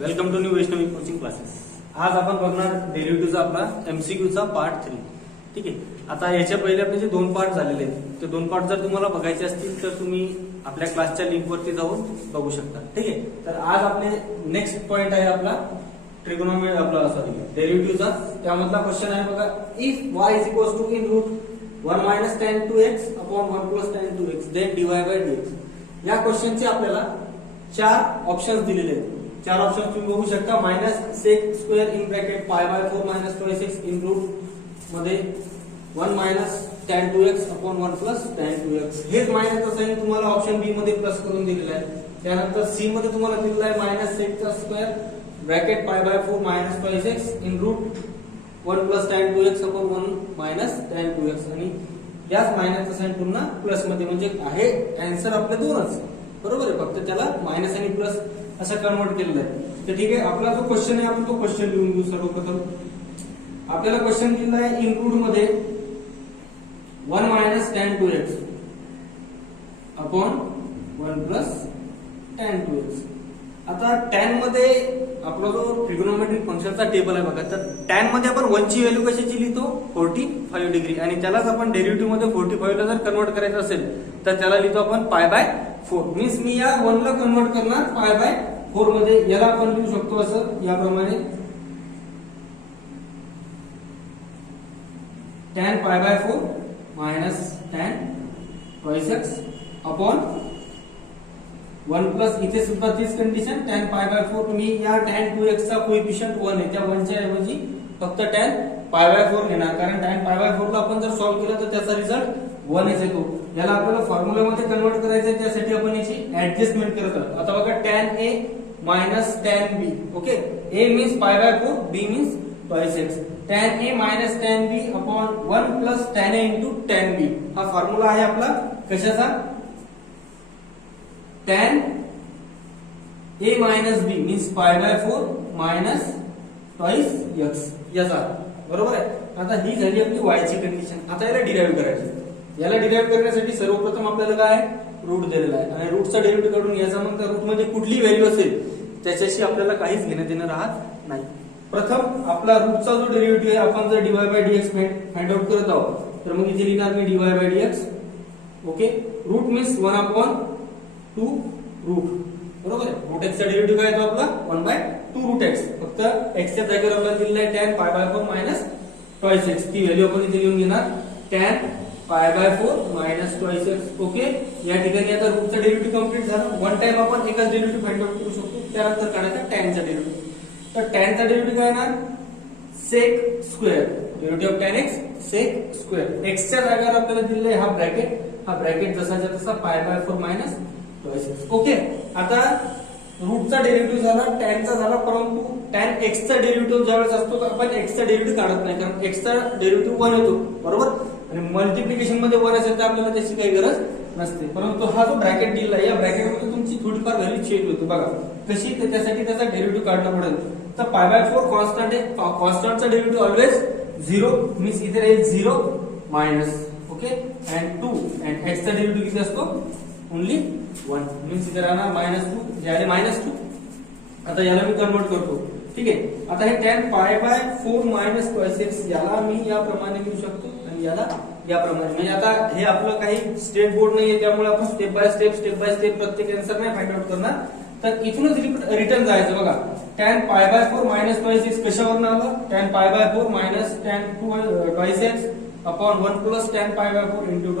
Welcome to new Vaishnavi coaching classes. आज आपण बघणार डेरिव्हेटिव्हचा आपला एमसीक्यूचा पार्ट 3। ठीक आहे, आता याच्या पहिले आपले जे दोन पार्ट झालेले आहेत ते दोन पार्ट जर तुम्हाला बघायचे असतील तर तुम्ही आपल्या क्लासच्या लिंकवरती जाऊन बघू शकता। ठीक आहे, तर आज आपले नेक्स्ट पॉइंट आहे आपला ट्रिगोनोमेट्री आपला डेरिव्हेटिव्हचा। त्यामधला क्वेश्चन आहे बघा, if y is equals to in root 1 minus tan 2x upon 1 plus tan 2x then dy bye dx। या क्वेश्चनचे आपल्याला चार ऑप्शन्स दिलेले आहेत। चार ऑप्शन तुम्ही बघू शकता, minus sec square in bracket pi by 4 minus 26 in root मध्ये 1 minus tan 2x upon 1 plus tan 2x। हेच मायनसचं साइन तुम्हाला ऑप्शन बी मध्ये प्लस करून दिलेलं आहे। त्यानंतर सी मध्ये तुम्हाला दिलेलं आहे मायनस सेकचा square bracket pi by 4 minus 26 in root 1 plus tan 2x upon 1 minus tan 2x। आणि याच मायनसचा साइन पुन्हा प्लस मध्ये, म्हणजे आहे आन्सर आपले दोनच, बरोबर आहे, फक्त त्याला मायनस आणि प्लस असं कन्वर्ट केलेलं आहे। तर ठीक आहे, आपला जो क्वेश्चन आहे आपण तो क्वेश्चन लिहून घेऊ। सर्वप्रथम आपल्याला क्वेश्चन दिलेला आहे इन रूट मध्ये 1 minus tan 2x upon 1 plus tan 2x। आता tan मध्ये आपला जो ट्रिगोनोमेट्रिक फंक्शनचा टेबल आहे बघा, तर tan मध्ये आपण 1 ची व्हॅल्यू कशाची लिहितो 45 डिग्री, आणि त्यालाच आपण डेरिव्हेटिव्ह मध्ये 45 ला जर कन्वर्ट करायचं असेल तर त्याला लिहितो आपण पाय बाय 4। मीन्स मी या 1 ला कन्वर्ट करणार पाय बाय 4 मध्ये। याला आपण लिहू शकतो असं याप्रमाणे, tan पाय by 4 minus tan twice x upon 1 plus, इथे सुद्धा तीच कंडिशन, tan पाय बाय 4। तुम्ही या tan 2x चा कोएफिशियंट 1 आहे, त्या 1 च्या ऐवजी फक्त tan पाय बाय 4 घेणार, कारण tan पाय बाय 4 ला आपण जर सॉल्व्ह केलं तर त्याचा रिझल्ट 1 येतो। याला आपल्याला फॉर्म्युलामध्ये कन्वर्ट करायचं आहे, त्यासाठी आपण याची ऍडजस्टमेंट करत आहोत। आता बघा, tan a minus tan b, okay, a means पाय by 4, b means twice x। tan a minus tan b upon 1 plus tan a into tan b, हा फॉर्म्युला आहे आपला कशाचा, tan a minus b means पाय by 4 minus twice x याचा, बरोबर आहे। आता ही झाली आपली y ची कंडिशन। आता याला डिराइव्ह करायचं। याला डिराइव्ह करण्यासाठी सर्वप्रथम आपल्याला काय रूट दिलेला आहे, आणि रूटचा डेरिव्हेटिव्ह काढून याचा मग त्या रूट मध्ये कुठली व्हॅल्यू असेल त्याच्याशी आपल्याला काहीच घेणं देणं राहत नाही। प्रथम आपला रूटचा जो डेरिव्हेटिव्ह आहे, आपण जर dy bye dx find out करत आहोत, तर मग इथे लिहिणार मी dy bye dx, okay. Root means 1 upon 2 root, बरोबर आहे। रूट x चा डेरिव्हेटिव्ह काय येतो आपला 1 बाय 2 रूट x, फक्त x च्या जागेवर आपल्याला दिलेला आहे tan पाय बाय 4 मायनस twice x, ती व्हॅल्यू आपण इथे लिहून घेणार tan पाय by 4 minus twice x, okay. या ठिकाणी आता रूटचा डेरिव्हेटिव्ह कंप्लीट झाला। वन टाइम आपण एकच डेरिव्हेटिव्ह फाइंड आउट करू शकतो, त्यानंतर काढायचा tan चा डेरिव्हेटिव्ह। तर tan चा डेरिव्हेटिव्ह काय येणार sec square, derivative of tan x sec square. x च्या जागेवर आपल्याला दिलेला आहे हा ब्रॅकेट जसाच्या तसा पाय by 4 minus twice x, okay. आता रूटचा डेरिव्हेटिव्ह झाला, tan चा झाला, परंतु tan x चा डेरिव्हेटिव्ह ज्यावेळेस असतो तर आपण x चा डेरिव्हेटिव्ह काढत नाही, कारण x चा डेरिव्हेटिव्ह 1 येतो, बरोबर। आणि मल्टिप्लिकेशन मध्ये 1 असेल तर आपल्याला त्याची काही गरज नसते। परंतु हा जो ब्रॅकेट दिला आहे, या ब्रॅकेटमध्ये तुमची थोडीफार व्हॅल्यू चेंज होते बघा कशी, तर त्यासाठी त्याचा डेरिव्हेटिव्ह काढणं पडेल। तर पाय बाय 4 कॉन्स्टंट आहे, कॉन्स्टंटचा डेरिव्हेटिव्ह ऑलवेज 0, मीन्स इथे राहील 0 minus, okay, and 2, and x चा डेरिव्हेटिव्ह किती असतो ओनली 1, मीन्स इथे राहणार -2, याने -2। आता याला मी कन्वर्ट करतो, ठीक आहे। आता हे tan पाय बाय 4 मायनस twice x याला मी याप्रमाणे लिहू शकतो, आणि याला याप्रमाणे, म्हणजे आता हे आपलं काही स्टेट बोर्ड नाहीये, त्यामुळे आपण स्टेप बाय स्टेप प्रत्येक आन्सर नाही फाइंड आउट करणार। तर इथूनच रिटर्न जायचं बघा, tan पाय बाय 4 मायनस twice x कशावरून आलं, tan पाय by 4 minus tan twice x upon 1 plus tan पाय by 4 into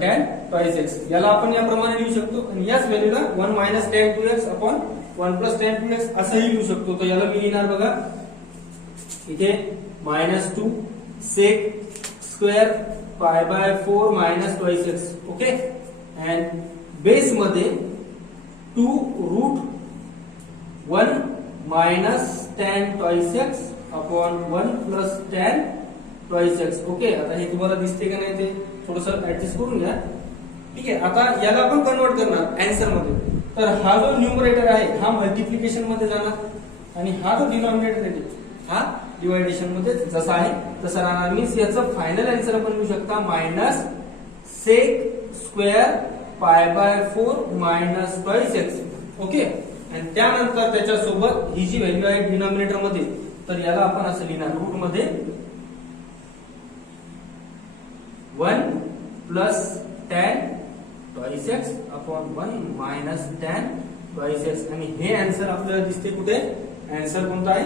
tan twice x, याला आपण याप्रमाणे लिहू शकतो। आणि याच व्हॅल्यूला 1 minus tan 2x upon 1 plus tan 2x असंही लिहू शकतो। तर याला मी लिहिणार बघा इथे -2 sec square pi by 4 minus twice x, okay, and base मध्ये 2 root 1 minus tan twice x upon 1 plus tan twice x, okay. आता हे तुम्हाला दिसते का नाही ते थोडंसं ऍडजस्ट करून घ्या, ठीक आहे। आता याला आपण कन्वर्ट करणार आन्सर मध्ये, तर हा जो न्यूमरेटर आहे हा मल्टिप्लिकेशन मध्ये जाणार, आणि हा जो डिनॉमिनेटर आहे हा डिवायडेशन मध्ये जसा आहे तसा राहणार। मीन्स याचं फायनल आन्सर आपण लिहू शकता minus sec square pi by 4 minus twice x, okay. आणि त्यानंतर त्याच्यासोबत ही जी व्हॅल्यू आहे डिनॉमिनेटर मध्ये, तर याला आपण असं लिहिणार रूट मध्ये 1 plus tan twice x upon 1 minus tan twice x, आणि हे आन्सर आपल्याला दिसते कुठे, आन्सर कोणता आहे,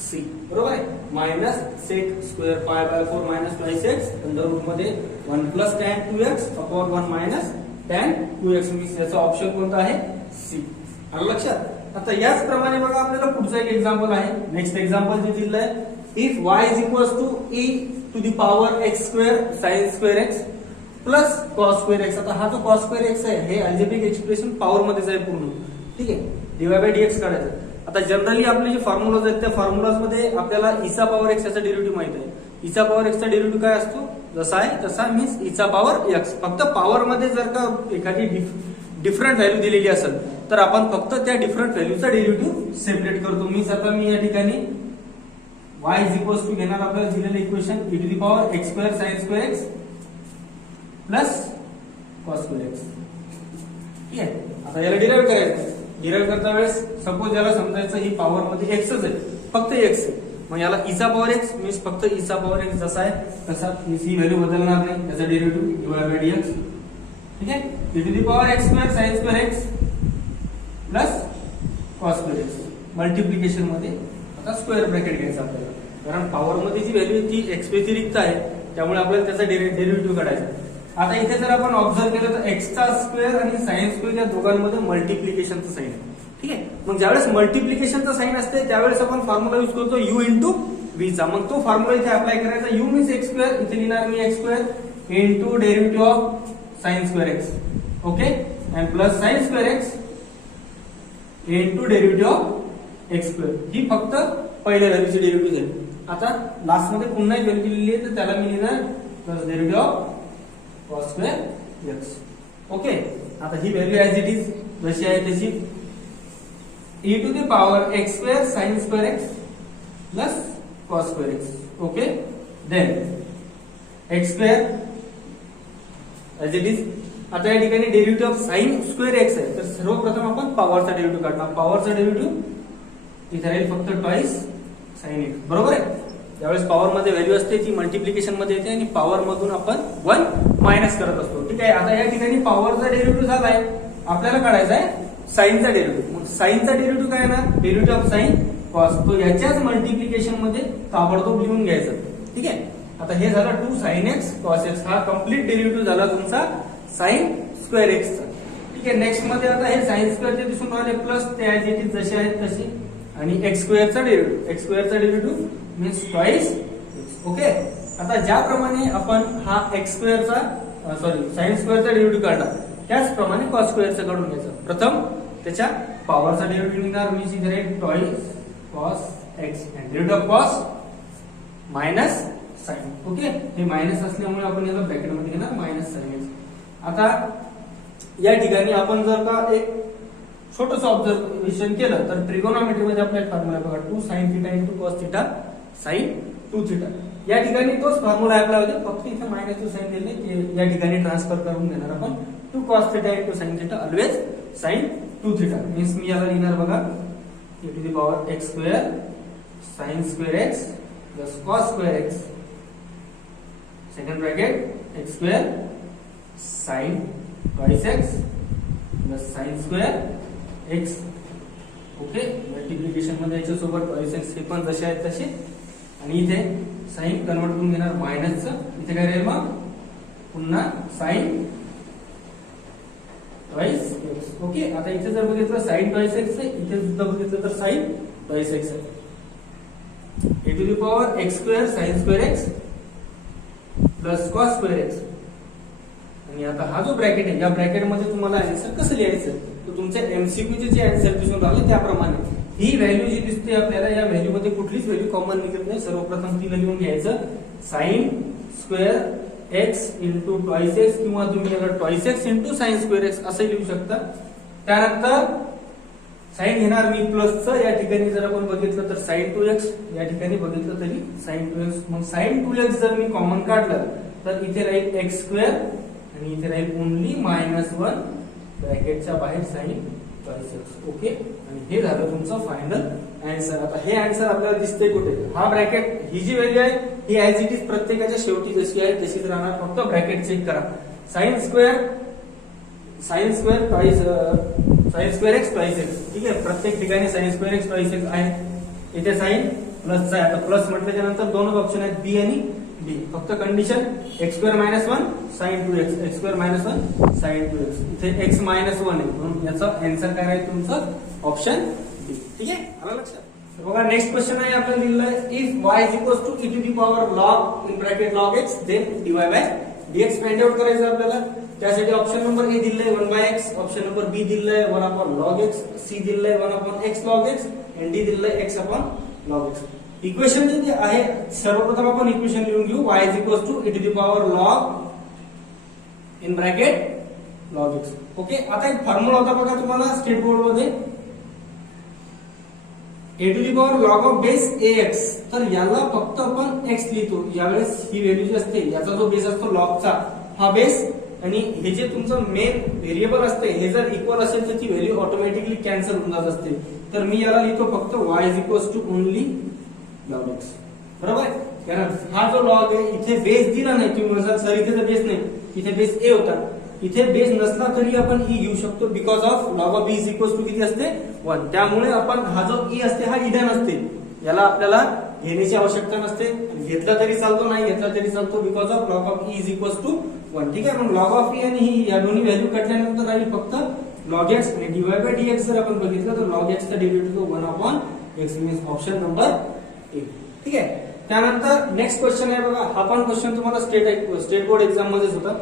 सी, बरोबर आहे. Minus sec square pi by 4 minus twice x under root मध्ये 1 plus tan 2x upon 1 minus tan 2x, means याचा ऑप्शन कोणता आहे, सी. आलं लक्षात. आता याच प्रमाणे बघा आपल्याला पुढचा एक एक्झाम्पल आहे. नेक्स्ट एक्झाम्पल जे दिलं आहे, if y is equals to e to the power x square sin square x plus cos square x. आता हा जो cos स्क्वेअर x आहे हे अल्जेब्रिक एक्सप्रेशन पॉवर मध्येच आहे पूर्ण, ठीक आहे. dy बाय dx काढायचं. आता जनरली आपले जे फॉर्म्युलाज आहेत त्या फॉर्म्युलाज मध्ये आपल्याला e चा पॉवर x याचा डेरिव्हेटिव्ह माहित आहे. e चा पॉवर x चा डेरिव्हेटिव्ह काय असतो, जसा आहे तसा, मीन्स e चा पॉवर x. फक्त पॉवर मध्ये जर का एखादी डिफरंट व्हॅल्यू दिलेली असेल तर आपण फक्त त्या डिफरंट व्हॅल्यूचा डेरिव्हेटिव्ह सेपरेट करतो. मीन्स आता मी या ठिकाणी y इज इक्वल्स टू घेणार आपल्याला दिलेलं equation e to the power x square sin square x plus cos square x, ठीक आहे. आता याला डिराइव्ह करायचं. डिराइव्ह करता वेळेस सपोज याला समजायचं ही पॉवर मध्ये x आहे, फक्त x आहे, मग याला e चा पॉवर x मीन्स फक्त e चा पॉवर x जसा आहे तसा, ही व्हॅल्यू बदलणार नाही, याचा डेरिव्हेटिव्ह dy बाय dx, ठीक आहे. e to the power x square sin square x plus cos square x multiplication मध्ये आता स्क्वेअर ब्रॅकेट घ्यायचा आपल्याला, कारण पॉवर मध्ये जी व्हॅल्यू ती x व्यतिरिक्त आहे, त्यामुळे आपल्याला त्याचा डेरिव्हेटिव्ह काढायचा. आता इथे जर आपण ऑब्झर्व केलं तर x चा स्क्वेअर आणि साइन स्क्वेअर या दोघांमध्ये मल्टिप्लिकेशनचं साइन आहे, ठीक आहे. मग ज्यावेळेस मल्टिप्लिकेशनचं साइन असते त्यावेळेस आपण फॉर्म्युला यूज करतो u इंटू v चा. मग तो फॉर्म्युला इथे अप्लाय करायचा. u मीन्स x स्क्वेअर, इथे लिहिणार मी x square into derivative of sine square x, okay, and plus sine square x into derivative of x square. ही फक्त पहिल्या व्हॅल्यूची डेरिव्हेटिव्ह झाली. आता लास्ट मध्ये पुन्हा एक व्हॅल्यू दिलेली आहे तर त्याला मी लिहिणार plus derivative of cos square x, okay. आता ही व्हॅल्यू ऍज इट इज जशी आहे तशी e to the power x square sin square x plus cos square x, okay. Then x square as it is. आता या ठिकाणी derivative of sin square x आहे, तर सर्वप्रथम आपण पॉवरचा डेरिव्हेटिव्ह काढणार. पॉवरचा डेरिव्हेटिव्ह इथे राहील फक्त ट्वाइस sin x, बरोबर आहे. ज्यावेळेस पॉवर मध्ये व्हॅल्यू असते ती मल्टिप्लिकेशन मध्ये येते आणि पॉवर मधून आपण 1 मायनस करत असतो, ठीक आहे. आता या ठिकाणी पॉवरचा डेरिव्हेटिव्ह झालाय, आपल्याला काढायचा आहे साइनचा डेरिव्हेटिव्ह. मग साइनचा डेरिव्हेटिव्ह काय येणार, डेरिव्हेटिव्ह ऑफ साइन cos, तो याच्याच मल्टिप्लिकेशन मध्ये ताबडतोब लिहून घ्यायचं, ठीक आहे. आता हे झालं 2 sin x cos x, हा कम्प्लीट डेरिव्हेटिव्ह झाला तुमचा sin स्क्वेअर x चा, ठीक आहे. नेक्स्ट मध्ये आता हे sin स्क्वेअर जे दिसून राहिले प्लस ते ऍज इट इज जसे आहेत तसे, आणि x स्क्वेअरचा डेरिव्हेटिव्ह, x स्क्वेअरचा डेरिव्हेटिव्ह मीन्स ट्वाइस, ओके. आता ज्याप्रमाणे आपण हा x स्क्वेअरचा sin स्क्वेअरचा डेरिव्हेटिव्ह काढला त्याचप्रमाणे cos स्क्वेअरचा काढून घ्यायचा. प्रथम त्याच्या पॉवरचा डेरिव्हेटिव्ह निघणार मीन्स इथे राहील twice cos x and derivative of cos minus sin, okay. हे मायनस असल्यामुळे आपण याला ब्रॅकेट मध्ये घेणार मायनस sin x. आता या ठिकाणी आपण जर का एक छोटस ऑब्झर्वेशन केलं तर ट्रिगोनॉमेट्री मध्ये आपल्याला फॉर्म्युला बघा 2 sin theta into cos theta sin 2 theta. या ठिकाणी तोच फॉर्म्युला अप्लाय होते, फक्त इथे मायनस 2 साइन दिले ते या ठिकाणी ट्रान्सफर करून देणार आपण 2 cos theta into sin theta always sin 2 theta. Means मी याला लिहिणार बघा e to the power x square sin square x plus cos square x, second bracket x square sin twice x plus sin square x, okay. Multiplication मध्ये याच्या सोबत twice x हे पण जसे आहेत तसे, आणि इथे साइन कन्वर्ट करून घेणार मायनसचं. इथे काय राहील मग पुन्हा sin ट्वाइस x, ओके. आता इथे जर बघितलं sin ट्वाइस x आहे, इथे सुद्धा बघितलं तर sin ट्वाइस x आहे. e to the power x square sin square x plus cos square x, आणि आता हा जो ब्रॅकेट आहे या ब्रॅकेट मध्ये तुम्हाला आन्सर कसं लिहायचं, तर तुमच्या एमसीक्यू चे जे आन्सर दिसून राहिले त्याप्रमाणे ही व्हॅल्यू जी दिसते आपल्याला या व्हॅल्यू मध्ये कुठलीच व्हॅल्यू कॉमन निघत नाही. सर्वप्रथम तिला लिहून घ्यायचं sin square x into twice x, किंवा तुम्ही याला twice x into sin square x असं लिहू शकता. त्यानंतर साइन घेणार मी प्लसचं, या ठिकाणी जर आपण बघितलं तर sin 2x, या ठिकाणी बघितलं तरी sin 2x. मग sin 2x जर मी कॉमन काढलं तर इथे राहील x स्क्वेअर आणि इथे राहील ओनली -1 ब्रॅकेटच्या बाहेर sin ट्वाइस एक्स. ओके, आणि हे झालं तुमचं फायनल आन्सर. आता हे आन्सर आपल्याला दिसतंय कुठे, हा ब्रॅकेट, ही जी व्हॅल्यू आहे ही ऍज इट इज प्रत्येकाच्या शेवटी जशी आहे तशीच राहणार, फक्त ब्रॅकेट चेक करा. Sine square twice sign square x twice x. ठीक आहे, प्रत्येक ठिकाणी sign square x twice x आहे. इथे साइन प्लस आहे. आता प्लस म्हटल्याच्या नंतर दोनच ऑप्शन आहेत, बी आणि बी. फक्त condition x square minus 1 sine 2x, x square minus 1 sine 2x. इथे एक्स मायनस 1 आहे म्हणून याचा आन्सर काय आहे तुमचं ऑप्शन बी. ठीक आहे, आलं लक्षात. बघा नेक्स्ट क्वेश्चन आहे आपल्याला दिलेला आहे, if y is equal to e to the power log in bracket log x then dy bye dx find out करायचं आपल्याला. त्यासाठी ऑप्शन नंबर ए दिलेला आहे 1 by x, option number B दिलेला आहे 1 अपॉन log x, सी दिलेला आहे 1 upon x log x आणि डी दिलेला आहे x upon log x. Equation जे आहे सर्वप्रथम आपण इक्वेशन लिहून घेऊ, y is equal to e to the power log in bracket log x. Okay, आता एक फॉर्म्युला होता बघा तुम्हाला स्टेट बोर्ड मध्ये, a to the power log of base ax. तर याला फक्त आपण x लिहितो. यावेळेस ही व्हॅल्यू जी असते, याचा जो बेस असतो लॉगचा हा बेस, आणि हे जे तुमचं मेन व्हेरिएबल असते हे जर इक्वल असेल तर ती व्हॅल्यू ऑटोमॅटिकली कॅन्सल होऊन जात असते. तर मी याला लिहितो फक्त y is equal to only log x. बरोबर, कारण हा जो लॉग आहे इथे बेस दिला नाही. तुम्ही म्हणाल सर इथे तर बेस नाही, इथे बेस a होता. इथे बेस नसला तरी आपण ई घेऊ शकतो, because of log of b is equal to किती असते 1. त्यामुळे आपण हा जो ई असते हा इडन असते, याला आपल्याला घेण्याची आवश्यकता नसते. घेतला तरी चालतो, नाही घेतला तरी चालतो, because of log of e is equal to 1. ठीक आहे, मग लॉग ऑफ ई आणि ही या दोन्ही व्हॅल्यू काढल्यानंतर राहील फक्त लॉग एक्स आणि डीवाय बाय डीएक्स. जर आपण बघितलं तर लॉग एक्स चा derivative 1 upon x means option number ए. ठीक आहे, त्यानंतर नेक्स्ट क्वेश्चन आहे बघा, हा पण क्वेश्चन तुम्हाला स्टेट बोर्ड एक्झाम मध्येच होता.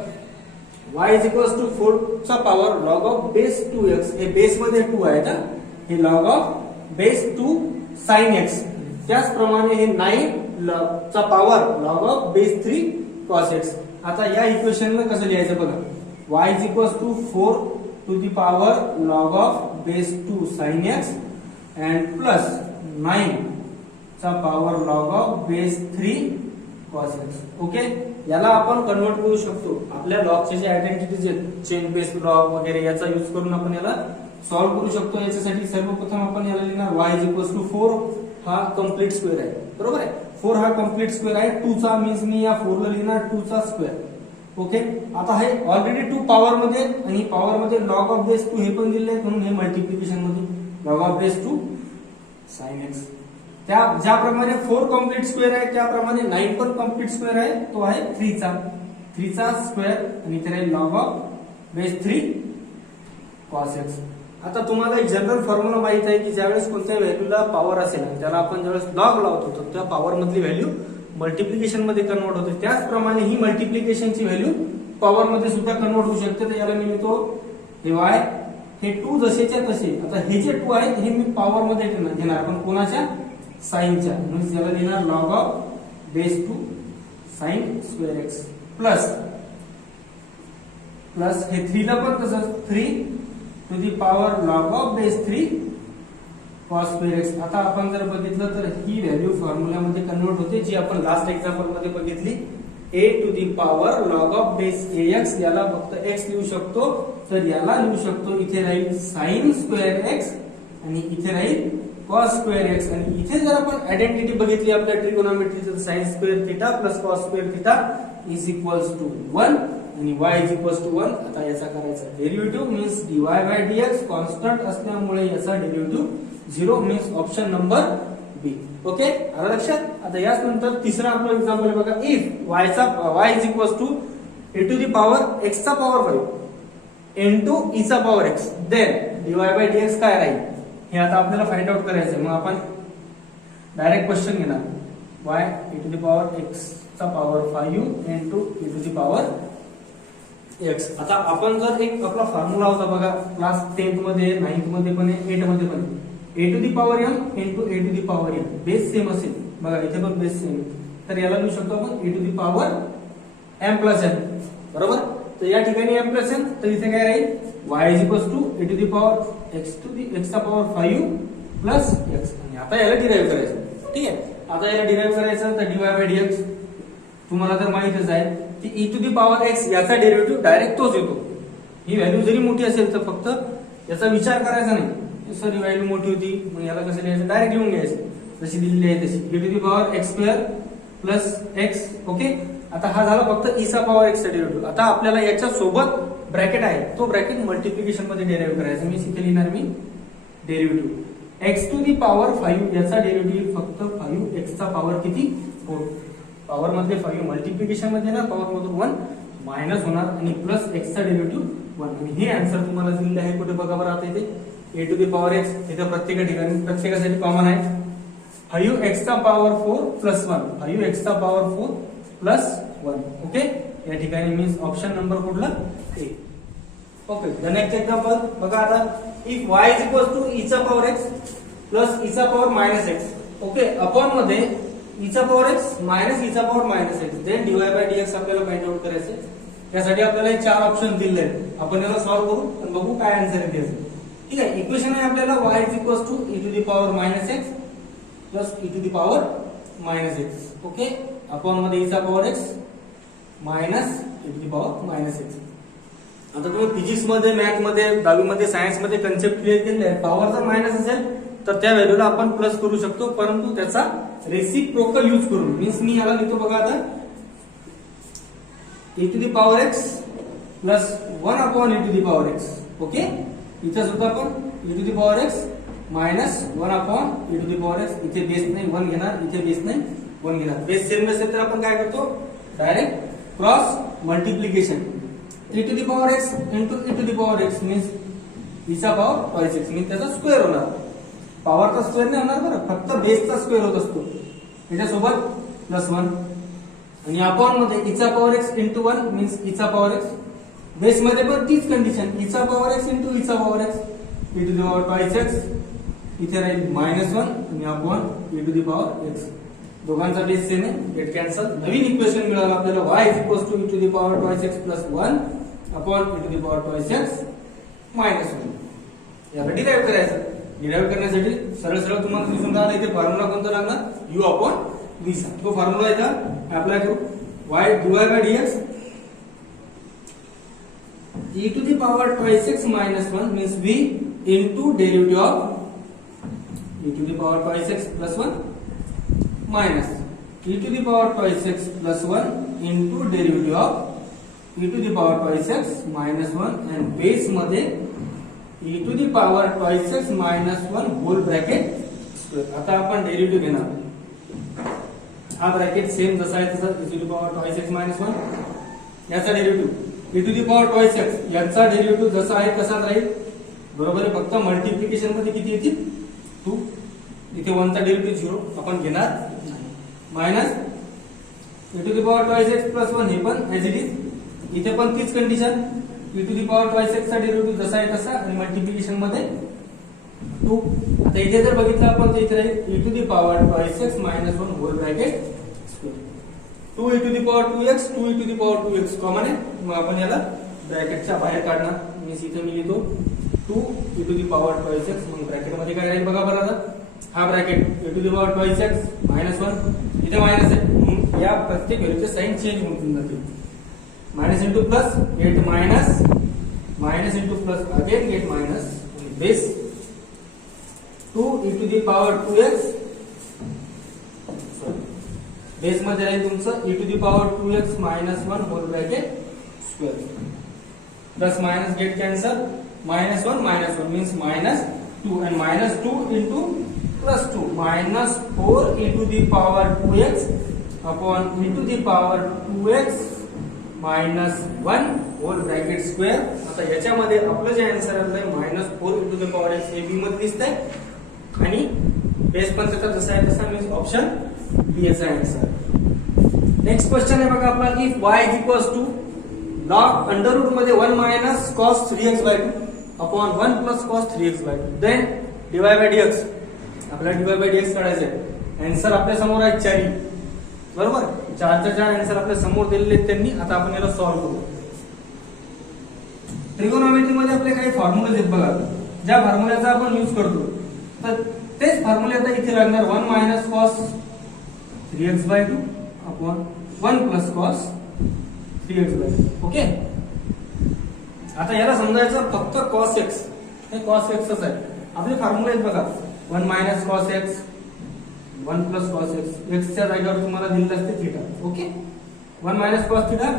y इज इक्वल टू 4 चा पॉवर लॉग ऑफ बेस 2x. हे बेस मध्ये 2 आहे ना, हे log of base 2 sine x. त्याचप्रमाणे हे 9 चा पॉवर log of base 3 cos x. आता या इक्वेशनला कसं लिहायचं बघा, y is equal to 4 to the power log of base 2 sine x and plus 9 चा पॉवर log of base 3 cos x. Okay, याला आपण कन्वर्ट करू शकतो. आपल्या लॉगचे जे आयडेंटिटीज आहेत, चेन बेस लॉग वगैरे, याचा यूज करून आपण याला सॉल्व्ह करू शकतो. याच्यासाठी सर्वप्रथम आपण याला लिहिणार y इज इक्वल टू 4 हा कम्प्लीट स्क्वेअर आहे. बरोबर आहे, 4 हा कम्प्लीट स्क्वेअर आहे. 2 चा मीन्स मी या 4 ला लिहिणार 2 चा स्क्वेअर. ओके, आता हे ऑलरेडी 2 पॉवर मध्ये आणि पॉवर मध्ये लॉग ऑफ बेस 2 हे पण दिले आहे, म्हणून हे मल्टिप्लिकेशन मध्ये log of base 2 sine x. त्या ज्याप्रमाणे 4 कम्प्लीट स्क्वेअर आहे त्याप्रमाणे 9 पण कम्प्लीट स्क्वेअर आहे, तो आहे 3 चा स्क्वेअर आणि इथे राहील log of base 3 cos x. आता तुम्हाला एक जनरल फॉर्म्युला माहित आहे की ज्यावेळेस कोणत्या व्हॅल्यूला पॉवर असेल आणि त्याला आपण ज्यावेळेस लॉग लावतो तर त्या पॉवर मधली व्हॅल्यू मल्टिप्लिकेशन मध्ये कन्वर्ट होते. त्याचप्रमाणे ही मल्टिप्लिकेशनची व्हॅल्यू पॉवर मध्ये सुद्धा कन्वर्ट होऊ शकते. तर याला मी लिहितो हे y, हे 2 जसेच्या तसे. आता हे जे 2 आहेत हे मी पॉवर मध्ये घेणार, पण कोणाच्या, साइनच्या. म्हणजे याला लिहिणार log of base 2 sine square x plus हे 3 ला पण तसंच 3 to the power log of base 3 cos square x. आता आपण जर बघितलं तर ही व्हॅल्यू फॉर्म्युलामध्ये कन्वर्ट होते, जी आपण लास्ट एक्झाम्पल मध्ये बघितली. a to the power log of base ax, याला फक्त x लिहू शकतो, तर याला लिहू शकतो इथे राहील साइन स्क्वेअर एक्स आणि इथे राहील cos स्क्वेअर एक्स. आणि इथे जर आपण आयडेंटिटी बघितली आपल्या ट्रिगोनॉमेट्रीची, तर sine square theta plus cos square theta is equals to 1 आणि y इज इक्वल्स टू 1. आता याचा करायचा derivative means dy bye dx constant असल्यामुळे याचा derivative 0 means option number B. Okay, आलं लक्षात. आता याच नंतर तिसरा आपला एक्झाम्पल आहे बघा, if y is equals to e to the power x चा पॉवर 5 इनटू e चा power x, then dy bye dx काय राहील हे आता आपल्याला फाइंड आउट करायचं आहे. मग आपण डायरेक्ट क्वेश्चन घेणार, y e to the power x चा power 5 into e to the power x. आता आपण जर एक आपला फॉर्म्युला होता बघा क्लास 10th मध्ये, 9th मध्ये पण, 8th मध्ये पण, a to the power m into a to the power n. Base same असेल बघा, इथे पण बेस सेम, तर याला लिहू शकतो आपण a to the power m plus n. बरोबर, तर या ठिकाणी m प्लस n, तर इथे काय राहील y is equal to a to the power x चा पॉवर 5 प्लस x. आणि आता याला डिराइव्ह करायचं. ठीक आहे, आता याला डिराइव्ह करायचं तर dy बाय dx तुम्हाला तर माहितच आहे की e to the power x याचा डेरिव्हेटिव्ह डायरेक्ट तोच येतो. ही व्हॅल्यू जरी मोठी असेल तर फक्त याचा विचार करायचा नाही, सर ही व्हॅल्यू मोठी होती मग याला कसं लिहायचं, डायरेक्ट लिहून घ्यायचं जशी दिलेली आहे तशी, e to the power x square plus x. Okay, आता हा झाला फक्त e चा पॉवर x चा डेरिव्हेटिव्ह. आता आपल्याला याच्या सोबत ब्रॅकेट आहे, तो ब्रॅकेट मल्टिप्लिकेशन मध्ये डेराइव्ह करायचा. मी इथे लिहिणार मी derivative x to the power 5, याचा डेरिव्हेटिव्ह फक्त 5x चा पॉवर किती 4. पॉवर मध्ये 5 मल्टिप्लिकेशन मध्ये ना पॉवर मधून 1 मायनस होणार आणि प्लस x चा डेरिव्हेटिव्ह 1. आणि हे आन्सर तुम्हाला दिलेले आहे कुठे बघा बरं आता इथे a to the power x, इथे प्रत्येक ठिकाणी प्रत्येकासाठी कॉमन आहे. 5x चा पॉवर 4 प्लस 1, 5x चा पॉवर 4 प्लस 1. ओके, या ठिकाणी मीन्स ऑप्शन नंबर कुठला A. Okay, the next example बघा आता, if y is equal to e चा पॉवर x प्लस e चा power minus x. Okay, upon मध्ये e चा पॉवर x मायनस e चा power minus x, then dy bye dx आपल्याला find out करायचे. त्यासाठी आपल्याला हे 4 ऑप्शन दिले आहेत, आपण याला सॉल्व्ह करू आणि बघू काय आन्सर येते याचं. ठीक आहे, इक्वेशन आहे आपल्याला y is equal to e to the power minus x plus e to the power minus x. Okay, upon मध्ये e चा power x minus e to the power minus x. आता तुम्ही फिजिक्स मध्ये, math मध्ये, 10वी मध्ये, science मध्ये concept clear केले आहे. पॉवर जर मायनस असेल तर त्या व्हॅल्यूला आपण प्लस करू शकतो, परंतु त्याचा रेसिप्रोकल यूज करून. मीन्स मी याला लिहितो बघा आता, e to the power x plus 1 upon e to the power x. Okay, इथे सुद्धा आपण e to the power x minus 1 upon e to the power x. इथे बेस नाही 1 घेणार, इथे बेस नाही 1 घेणार. बेस सेम असेल तर आपण काय करतो, direct cross multiplication. e to the power x into e to the power x means e चा पॉवर ट्वाइस x, मीन्स त्याचा स्क्वेअर होणार. पॉवरचा स्क्वेअर नाही होणार बरं, फक्त बेसचा स्क्वेअर होत असतो. त्याच्यासोबत प्लस 1 आणि अपॉन मध्ये e चा power x into 1 means e चा पॉवर x. बेस मध्ये पण तीच कंडिशन, e चा पॉवर x इंटू e चा power x, e to the power twice x. इथे राहील मायनस 1 आणि upon e to the power x. दोघांचा बेस सेम आहे, गेट कॅन्सल. नवीन इक्वेशन मिळालं आपल्याला y is equal to e to the power twice x plus 1 upon e to the power twice x minus 1. याला derive करायचं. Derive करण्यासाठी सरळ सरळ तुम्हाला दिसून राहिलं इथे फॉर्म्युला कोणता लागणार, u अपॉन v चा. तो फॉर्म्युला इथं अप्लाय करू. y dy bye dx e to the power twice x minus 1 means v into derivative of e to the power twice x plus 1 minus e to the power twice x plus 1 into derivative of e to the power twice x minus 1 and base मध्ये e to the power twice x minus 1 whole bracket square. आता आपण derivative घेणार. हा bracket same जसा आहे तसा e to the power twice x minus 1 याचा derivative e to the power twice x याचा डेरिव्हेटिव्ह जसा आहे तसाच राहील. बरोबर आहे, फक्त मल्टिप्लिकेशन मध्ये किती येतील 2. इथे 1 चा डेरिव्हेटिव्ह 0 आपण घेणार minus e to the power twice x plus 1 हे पण ऍज इट इज. इथे पण तीच condition, e to the power twice x चा डेरिव्हेटिव्ह जसा आहे तसा आणि मल्टिप्लिकेशन मध्ये 2. आता इथे जर बघितलं आपण तर इथे राहील e to the power twice x minus 1 whole bracket square. 2 e to the power 2x 2 e to the power 2x common आहे, मग आपण याला ब्रॅकेटच्या बाहेर काढणार. मी इथे मी लिहितो 2 e to the power twice x, मग ब्रॅकेट मध्ये काय राहील बघा बरं. आता हा bracket e to the power twice x minus 1 इथे मायनस आहे, या प्रत्येक व्हॅल्यूचे साइन चेंज होऊन जाते. Minus into plus get minus, minus into plus again get minus. Base 2 e to the power 2x, base मध्ये राहील तुमचं e to the power 2x minus 1 whole bracket square. Plus minus get cancel, minus 1 means minus 2 and minus 2 into plus 2 minus 4 e to the power 2x upon e to the power 2x minus 1 whole bracket square. आता याच्यामध्ये आपलं जे answer आलंय minus 4 e to the power x हे बी मध्ये दिसतंय आणि base पण त्याचा जसा आहे तसा मीन्स ऑप्शन बी याचा आन्सर. नेक्स्ट क्वेश्चन आहे बघा आपला, if y is equals to log under root मध्ये 1 minus cos 3x by 2 upon 1 plus cos 3x by 2 then dy by dx. आपल्याला dy by dx काढायचं आहे. आन्सर आपल्या समोर आहे 4. बरोबर, 4 आन्सर आपल्या समोर दिलेले आहेत त्यांनी. आता आपण याला सॉल्व्ह करू. ट्रिगोनॉमेट्री मध्ये आपले काही फॉर्म्युले आहेत बघा, ज्या फॉर्म्युल्याचा आपण यूज करतो. तर तेच फॉर्म्युले आता इथे लागणार 1 minus cos 3x by 2 upon 1 plus cos 3x by 2. Okay, आता याला समजायचं फक्त cos x. हे कॉस एक्सच आहे. आपले फॉर्म्युला आहेत बघा, 1 minus cos x, 1 plus cos x. एक्सच्या जागेवर तुम्हाला दिलेलं असते theta. Okay, 1 minus cos theta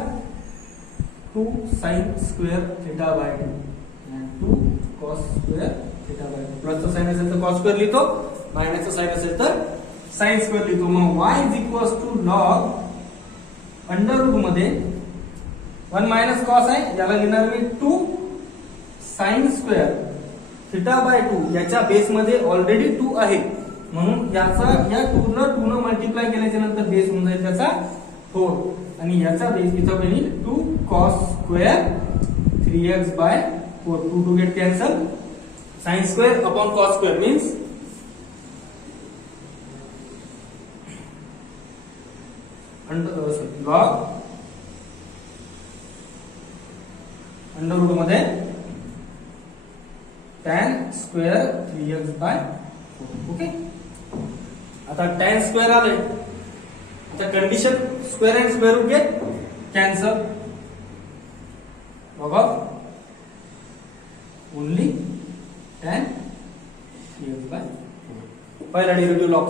2 sine square theta by 2 and 2 cos square theta by 2. प्लसचा साइन असेल तर कॉस स्क्वेअर लिहितो, मायनसचा साइन असेल तर साइन स्क्वेअर लिहितो. मग y is equals to log under root मध्ये 1 मायनस कॉस आहे, याला लिहिणार मी 2 साइन स्क्वेअर थिटा बाय 2. याच्या बेस मध्ये ऑलरेडी 2 आहे, म्हणून याचा या 2 न मल्टिप्लाय केल्याच्या नंतर बेस होऊन जाईल त्याचा 4, आणि याचा बेस इथं बनेल 2 कॉस स्क्वेअर 3x बाय 4. 2 गेट कॅन्सल. Sine square upon cos square means log under root मध्ये tan square 3x by 4. Okay, आता tan स्क्वेअर आले, आता condition square and square root get cancel. Log of only tan 3x by 4. पहिला derivative of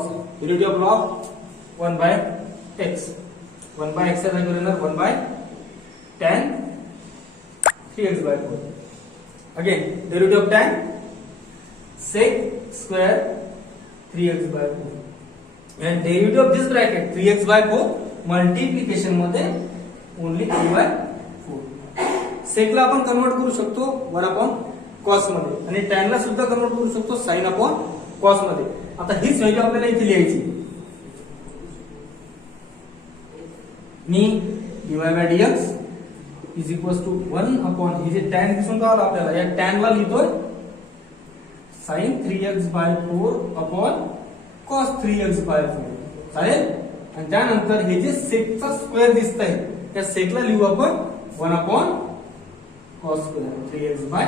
log 1 by x. 1 by x च्या जागेवर येणार 1 by tan 3x by 4. Again, derivative of tan sec square 3x by 4 and derivative of this bracket 3x by 4 multiplication मध्ये only 3 by 4. sec ला आपण convert करू शकतो 1 upon cos मध्ये, आणि tan ला सुद्धा कन्वर्ट करू शकतो sin upon cos मध्ये. आता हीच व्हॅल्यू आपल्याला इथे लिहायची. मी dy by dx is equals to 1 upon हे जे tan दिसून राहिला आपल्याला, या tan ला लिहितोय sin 3x by 4 upon cos 3x by 4. चालेल. आणि त्यानंतर हे जे सेकचा स्क्वेअर दिसतंय त्या सेकला लिहू आपण 1 upon cos square 3x by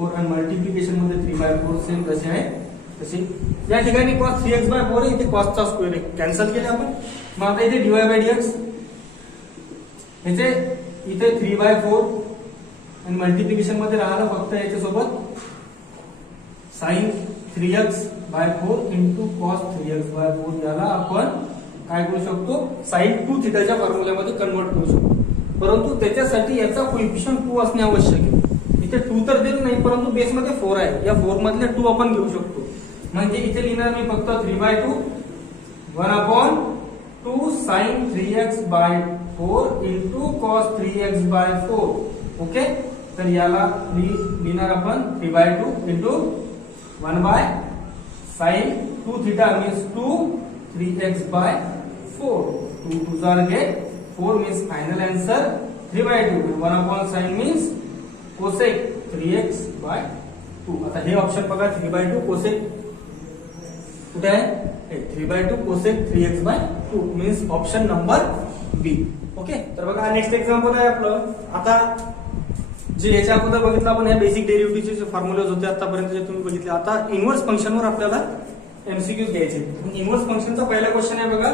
4, आणि मल्टिप्लिकेशन मध्ये 3 बाय 4 सेम जसे आहे तसे. या ठिकाणी cos 3x बाय 4 आहे, इथे cos चा स्क्वेअर आहे, कॅन्सल केले आपण. मग आता इथे dy बाय dx याचे इथे 3 बाय 4 आणि मल्टिप्लिकेशन मध्ये राहिलं फक्त याच्यासोबत sine 3x by 4 into cos 3x by 4. याला आपण काय करू शकतो, साइन 2 थिटाच्या फॉर्म्युल्यामध्ये कन्वर्ट करू शकतो. परंतु त्याच्यासाठी याचा कोइफिशियंट 2 असणे आवश्यक आहे. इथे 2 तर दिलं नाही, परंतु बेस मध्ये 4 आहे, या 4 मधले 2 आपण घेऊ शकतो. म्हणजे इथे लिहिणार मी फक्त 3 by 2 1 upon 2 sine 3x by 4 into cos 3x by 4. Okay, तर याला लिहिणार आपण 3 by 2 into 1 by sine 2 theta means 2 3x by 4. 2 2 जार get 4 means final answer 3 by 2. 1 upon sine means cosec 3x by 2. आता हे ऑप्शन बघा, 3 बाय 2 कोसेक कुठे आहे, 3 by 2 cosec 3x by 2 means option number B. Okay, तर बघा next example आहे आपलं. आता जे याच्या अगोदर बघितलं आपण, या बेसिक डेरिव्हेटिव्हचे जे फॉर्म्युलेज होते आतापर्यंत जे तुम्ही बघितले. आता इनव्हर्स फंक्शनवर आपल्याला एमसीक्यूज घ्यायचे. इनव्हर्स फंक्शनचा पहिला क्वेश्चन आहे बघा,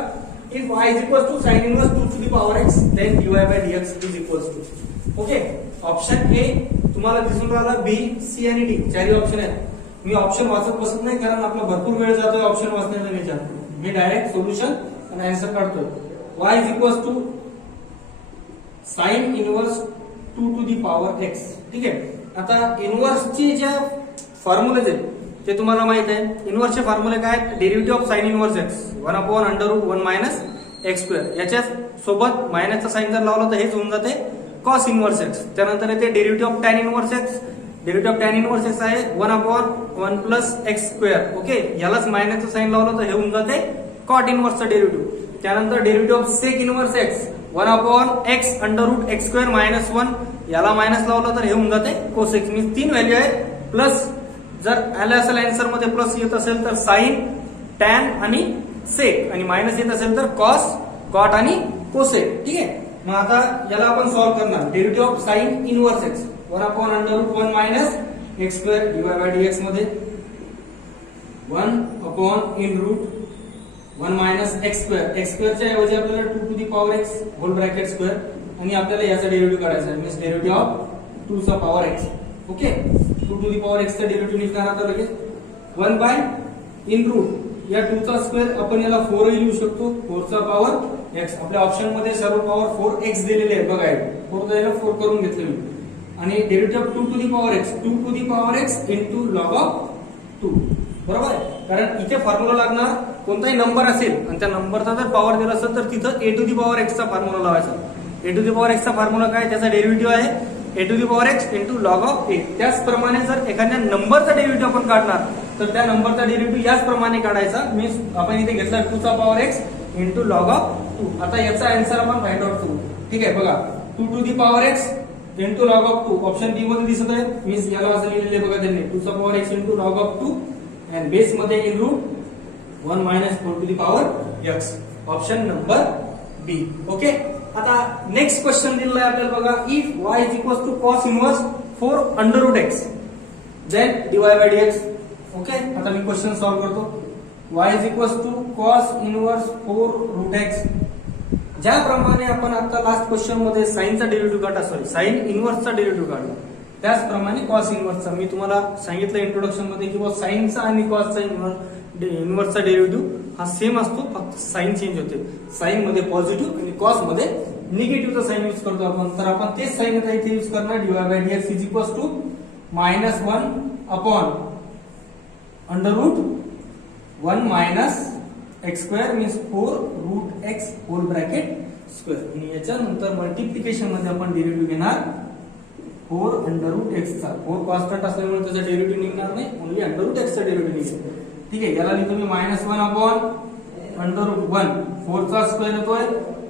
if y is equals to sin inverse 2 to the power x then dy bye dx is equals to. Okay, option A तुम्हाला दिसून राहिला, बी सी आणि डी चारही ऑप्शन आहेत. मी ऑप्शन वाचत बसत नाही, कारण आपला भरपूर वेळ जातोय ऑप्शन वाचण्याच्या. मी डायरेक्ट सोल्युशन आणि आन्सर काढतोय. y is equals to sine inverse 2 to the power x. ठीक आहे. आता इनवर्सचे ज्या फॉर्म्युलेज आहेत ते तुम्हाला माहित आहे. इनवर्सचे फॉर्म्युले काय, derivative of sine inverse x 1 upon under root 1 minus x square. याच्या सोबत मायनसचा साइन जर लावला तर हेच होऊन जाते कॉस इनवर्स x. त्यानंतर येते derivative of tan inverse x. Derivative of tan inverse x आहे 1 upon 1 plus x square. Okay, यालाच मायनसचा साइन लावला तर हे होऊन जाते कॉट इनवर्सचा डेरिव्हेटिव्ह. त्यानंतर derivative of sec inverse x 1 upon x under root x square minus 1, याला मायनस लावलं तर हे होऊन जाते कोसेक. मीन्स 3 व्हॅल्यू आहेत. प्लस जर आलं असेल आन्सर मध्ये प्लस येत असेल तर साइन, टॅन आणि सेक, आणि मायनस येत असेल तर कॉस, कॉट आणि कोसेक. ठीक आहे. मग आता याला आपण सॉल्व्ह करणार. Derivative of sine inverse x 1 upon under root 1 minus x square dy bye dx मध्ये 1 upon in root 1 minus x square. x स्क्वेअरच्या ऐवजी आपल्याला 2 to the power x whole bracket square, आणि आपल्याला याचा डेरिव्हेटिव्ह काढायचा आहे. मीन्स डेरिव्हेटिव्ह ऑफ 2 चा power x. Okay, 2 to the power x चा डेरिव्हेटिव्ह निघणार आता लगेच 1 बाय इन रूट या 2 चा स्क्वेअर आपण याला 4 लिहू शकतो 4 चा पॉवर x आपल्या ऑप्शन मध्ये सर्व पॉवर 4x दिलेले आहे बघा 4 चा 4 करून घेतले मी आणि derivative 2 to the power x 2 to the power x into log of 2 बरोबर आहे कारण इथे फॉर्म्युला लागणार कोणताही नंबर असेल आणि त्या नंबरचा जर पॉवर दिला असेल तर तिथं a to the power x चा फॉर्म्युला लावायचा a to the power x चा फॉर्म्युला काय त्याचा डेरिव्हेटिव्ह आहे a to the power x into log of a त्याचप्रमाणे जर एखाद्या नंबरचा डेरिव्हेटिव्ह आपण काढणार तर त्या नंबरचा डेरिव्हेटिव्ह याच प्रमाणे काढायचा मीन्स आपण इथे घेतला 2 चा power x into log of 2 आता याचा आन्सर आपण फाइंड आउट करू ठीक आहे बघा 2 to the power x into log of 2 option B मध्ये दिसत आहे मीन्स याला असं लिहिलेले बघा त्यांनी 2 चा power x into log of 2 and base मध्ये in root 1 minus 4 to the power x option number B okay आता नेक्स्ट क्वेश्चन दिलेला आहे आपल्याला बघा if y is equal to cos inverse 4 under root x then dy bye dx okay आता मी question solve करतो y is equal to cos inverse 4 root x ज्याप्रमाणे आपण आता लास्ट क्वेश्चन मध्ये साइनचा डेरिव्हेटिव्ह काढला सॉरी साइन इनवर्सचा डेरिव्हेटिव्ह काढला त्याचप्रमाणे कॉस इनवर्सचा मी तुम्हाला सांगितलं इंट्रोडक्शन मध्ये की साइनचा आणि कॉसचा इनवर्सचा डेरिव्हेटिव्ह हा सेम असतो फक्त साइन चेंज होते साइन मध्ये पॉझिटिव्ह आणि कॉस मध्ये निगेटिव्हचा साइन यूज करतो आपण तर आपण तेच साइन आता इथे यूज करणार dy bye dx is equal to -1 upon under root 1 minus x square means 4 root x whole bracket square आणि याच्या नंतर मल्टिप्लिकेशन मध्ये आपण डेरिव्हेटिव्ह घेणार 4 अंडर रूट x चा 4 कॉन्स्टंट असल्यामुळे त्याचा डेरिव्हेटिव्ह निघणार नाही ओन्ली अंडर रूट x चा डेरिव्हेटिव्ह निघेल ठीक आहे याला लिहितो मी -1 अपॉन अंडर रूट 1 4 चा स्क्वेअर येतोय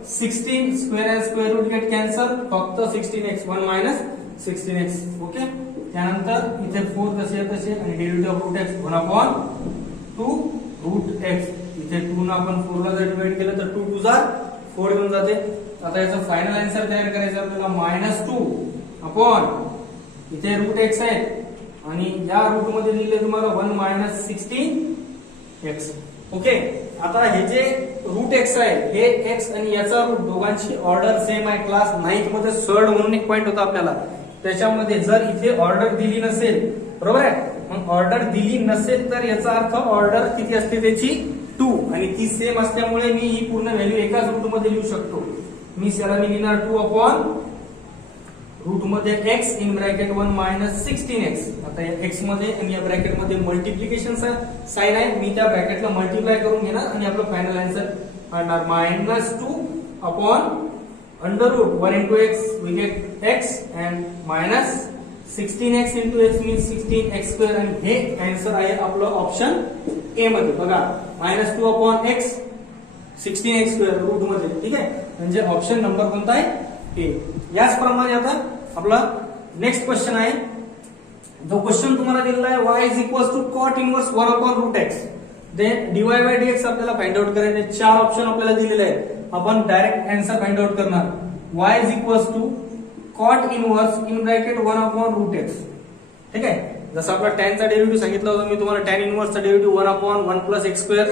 16 स्क्वेअर आणि स्क्वेअर रूट गेट कॅन्सल फक्त 16x 1 मायनस 16x ओके त्यानंतर इथे 4 तसे तसे आणि derivative of root x 1 upon 2 root x इथे 2 ना आपण 4 ला जर डिवाइड केलं तर 2 2 जा 4 येऊन जाते आता याचा फायनल आन्सर तयार करायचा आपल्याला -2 अपॉन इथे रूट x आहे आणि या रूट मध्ये लिहिले तुम्हाला 1 मायनस 16x ओके आता हे जे रूट x आहे हे x आणि याचा रूट दोघांची ऑर्डर सेम आहे क्लास 9th मध्ये सर्ड म्हणून एक पॉइंट होता आपल्याला त्याच्यामध्ये जर इथे ऑर्डर दिली नसेल बरोबर आहे मग ऑर्डर दिली नसेल तर याचा अर्थ ऑर्डर किती असते त्याची 2 आणि ती सेम असल्यामुळे मी ही पूर्ण व्हॅल्यू एकाच रूट मध्ये लिहू शकतो मी याला लिहिणार 2 अपॉन रूट मध्ये x in bracket 1 minus 16x आता या x मध्ये आणि या ब्रॅकेट मध्ये मल्टिप्लिकेशन साइन आहे मी त्या ब्रॅकेटला मल्टिप्लाय करून घेणार आणि आपलं फायनल आन्सर आणणार -2 upon under root 1 into x we get x and minus 16x into x means 16x square आणि हे आन्सर आहे आपलं ऑप्शन ए मध्ये बघा -2 upon x 16x square route मध्ये ठीक आहे म्हणजे ऑप्शन नंबर कोणता आहे ए याच प्रमाणे आता आपला नेक्स्ट क्वेश्चन आहे जो क्वेश्चन तुम्हाला दिलेला आहे y is equals to cot inverse 1 upon root x then dy by dx आपल्याला फाइंड आउट करायचे चार ऑप्शन आपल्याला दिलेले आहेत आपण डायरेक्ट आन्सर फाइंड आउट करणार y is equals to cot inverse in bracket 1 upon root x ठीक आहे जसं आपला tan चा डेरिव्हेटिव्ह सांगितलं होतं मी तुम्हाला tan इनवर्स चा derivative 1 upon 1 plus x square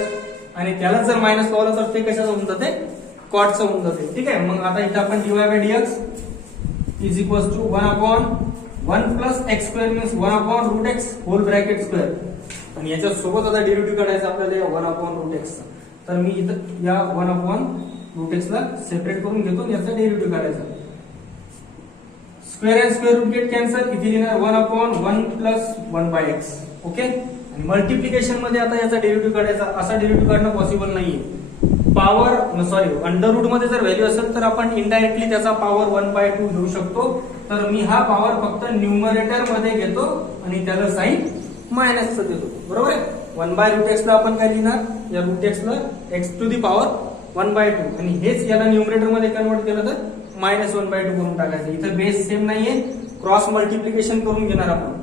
आणि त्याला जर मायनस लावलं तर ते कशाचं होऊन जाते cot चं होऊन जाते ठीक आहे मग आता इथे आपण dy by dx is equals to 1 upon 1 plus x square means 1 upon root x whole bracket square आणि याच्या सोबत आता डेरिव्हेटिव्ह काढायचा आपल्याला 1 upon root x तर मी इथं या 1 upon root x ला सेपरेट करून घेतो आणि याचा डेरिव्हेटिव्ह काढायचा स्क्वेअर आणि स्क्वेअर रूट गेट कॅन्सल इथे लिहिणार 1 upon 1 plus 1 by x okay आणि मल्टिप्लिकेशन मध्ये आता याचा डेरिव्हेटिव्ह काढायचा असा डेरिव्हेटिव्ह काढणं पॉसिबल नाहीये पॉवर सॉरी अंडर रूट मध्ये जर व्हॅल्यू असेल तर आपण इनडायरेक्टली त्याचा पॉवर 1/2 घेऊ शकतो तर मी हा पॉवर फक्त न्यूमरेटर मध्ये घेतो आणि त्याला साइन मायनस देतो बरोबर आहे 1/√x ला आपण काय लिहिणार या √x ला x टू दी पॉवर 1/2 आणि हेच याला न्यूमरेटर मध्ये कन्वर्ट केलं तर -1/2 करून टाकायचं इथं बेस सेम नाहीये क्रॉस मल्टिप्लिकेशन करून घेणार आपण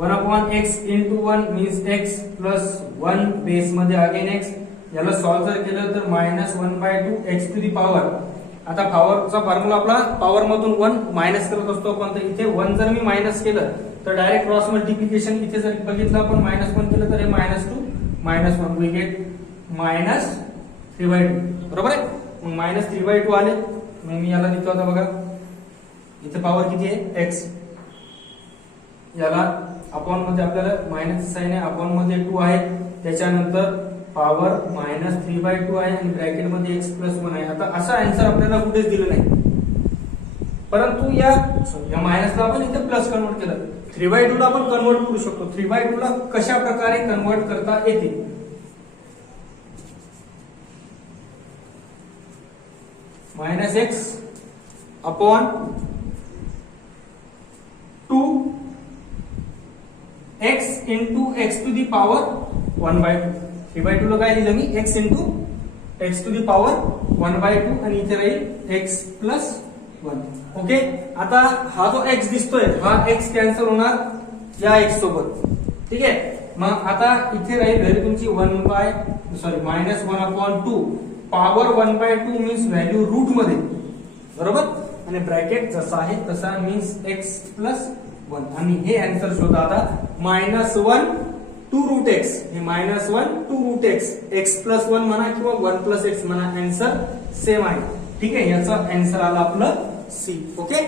1 upon x into 1 means x plus 1 base मध्ये अगेन x याला सॉल्व जर केलं तर -1/2 x टू दी पॉवर आता पॉवरचा फॉर्म्युला आपला पॉवर मधून 1 मायनस करत असतो आपण तर इथे 1 जर मी मायनस केलं तर डायरेक्ट क्रॉस मल्टिप्लिकेशन इथे जर बघितलं आपण -1 केलं तर हे -2 -1 वी गेट -3/2 बरोबर आहे मग -3/2 आले मग मी याला लिहितो आता बघा इथे पॉवर किती आहे x याला अपॉन मध्ये आपल्याला मायनस साइन आहे, अपॉन मध्ये 2 आहे, त्याच्यानंतर पॉवर -3/2 आहे आणि ब्रॅकेट मध्ये x + 1 आहे. आता असा आन्सर आपल्याला कुठेच दिलं नाही, परंतु या मायनसला आपण इथे प्लस कन्वर्ट केलं. 3/2 ला आपण कन्वर्ट करू शकतो. 3/2 ला कशा प्रकारे कन्वर्ट करता येते? -x upon 2 x into x to the power 1/2. 3/2 ला काय लिहिलं मी? x into x to the power 1/2 आणि इथे राहील x + 1. ओके. आता हा जो x दिसतोय हा x कॅन्सल होणार या x सोबत. ठीक आहे. मग आता इथे राहील व्हॅल्यू तुमची -1/2 पॉवर 1/2 मीन्स व्हॅल्यू रूट मध्ये, बरोबर. आणि ब्रॅकेट जसा आहे तसा मीन्स x + 1 आणि हे आन्सर शोधा. आता -1 to √x, हे -1 to √x, x + 1 म्हणा किंवा 1 + x म्हणा, आन्सर सेम आहे. ठीक आहे. याचा आन्सर आला आपलं सी. ओके.